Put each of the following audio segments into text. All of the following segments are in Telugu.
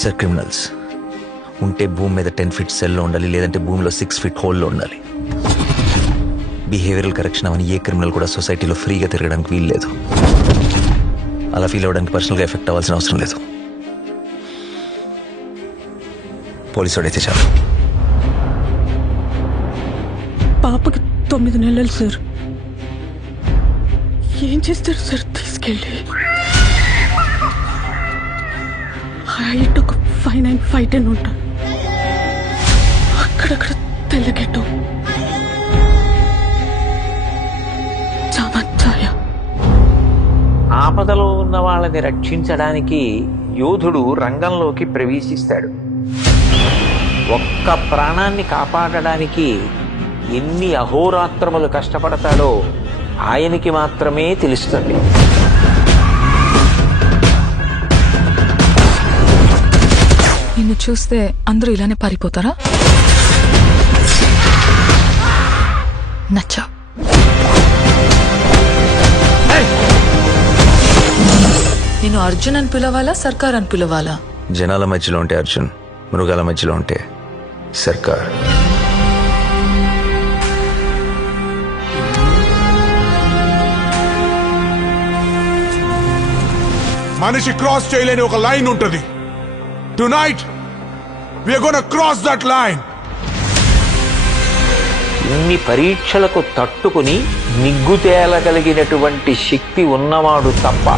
సార్ క్రిమినల్స్ ఉంటే భూమి మీద 10 feet సెల్లో ఉండాలి, లేదంటే భూమిలో 6 feet హోల్లో ఉండాలి. బిహేవియరల్ కరెక్షన్ అవని ఏ క్రిమినల్ కూడా సొసైటీలో ఫ్రీగా తిరగడానికి వీలు లేదు. అలా ఫీల్ అవ్వడానికి పర్సనల్గా ఎఫెక్ట్ అవ్వాల్సిన అవసరం లేదు. పోలీసు వాడైతే చాలు. పాపకి 9 నెలలు సార్. ఏం చేస్తారు సార్ తీసుకెళ్ళి? హైట్ ఒక 5'9", 5'10" ఉంటా. అక్కడక్కడ తెల్లగెట్టు చామచ్చాయ. ఆపదలో ఉన్న వాళ్ళని రక్షించడానికి యోధుడు రంగంలోకి ప్రవేశిస్తాడు. ఒక్క ప్రాణాన్ని కాపాడడానికి ఎన్ని అహోరాత్రములు కష్టపడతాడో ఆయనకి మాత్రమే తెలుస్తుంది. నిన్ను చూస్తే అందరూ ఇలానే పారిపోతారా? నచ్చా. నేను అర్జున్ అని పిలవాలా, సర్కార్ అని పిలవాలా? జనాల మధ్యలో ఉంటే అర్జున్, మృగాల మధ్యలో ఉంటే సర్కార్. మనిషి క్రాస్ చేయలేని ఒక లైన్ ఉంటుంది. Tonight we are gonna cross that line. ఇన్ని పరీక్షలకు తట్టుకుని నిగ్గు తేలగలిగినటువంటి శక్తి ఉన్నవాడు తప్ప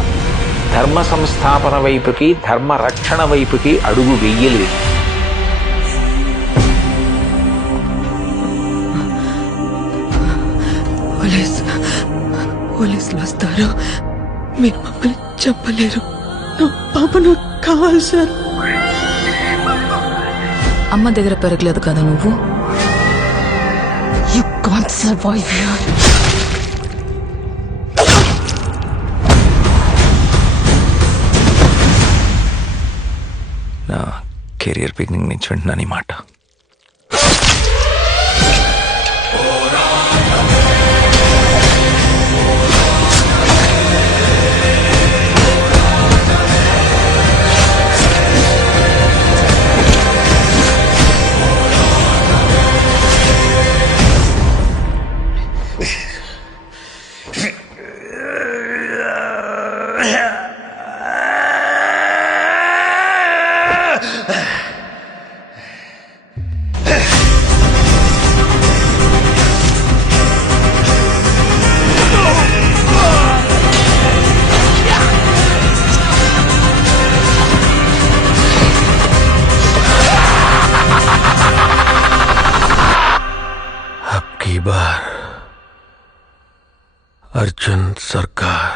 ధర్మ సంస్థాపన వైపుకి, ధర్మ రక్షణ వైపుకి అడుగు వెయ్యలేదు. పోలీసులు వస్తారు, మీరు మమ్మల్ని చెప్పలేరు. నా పాప నాకు కావాలి సార్. అమ్మ దగ్గర పెరగలేదు కదా నువ్వు. You can't survive here. నా కెరియర్ బిగినింగ్ నుంచి వింటున్నాను ఈ మాట. बार अर्जुन सरकार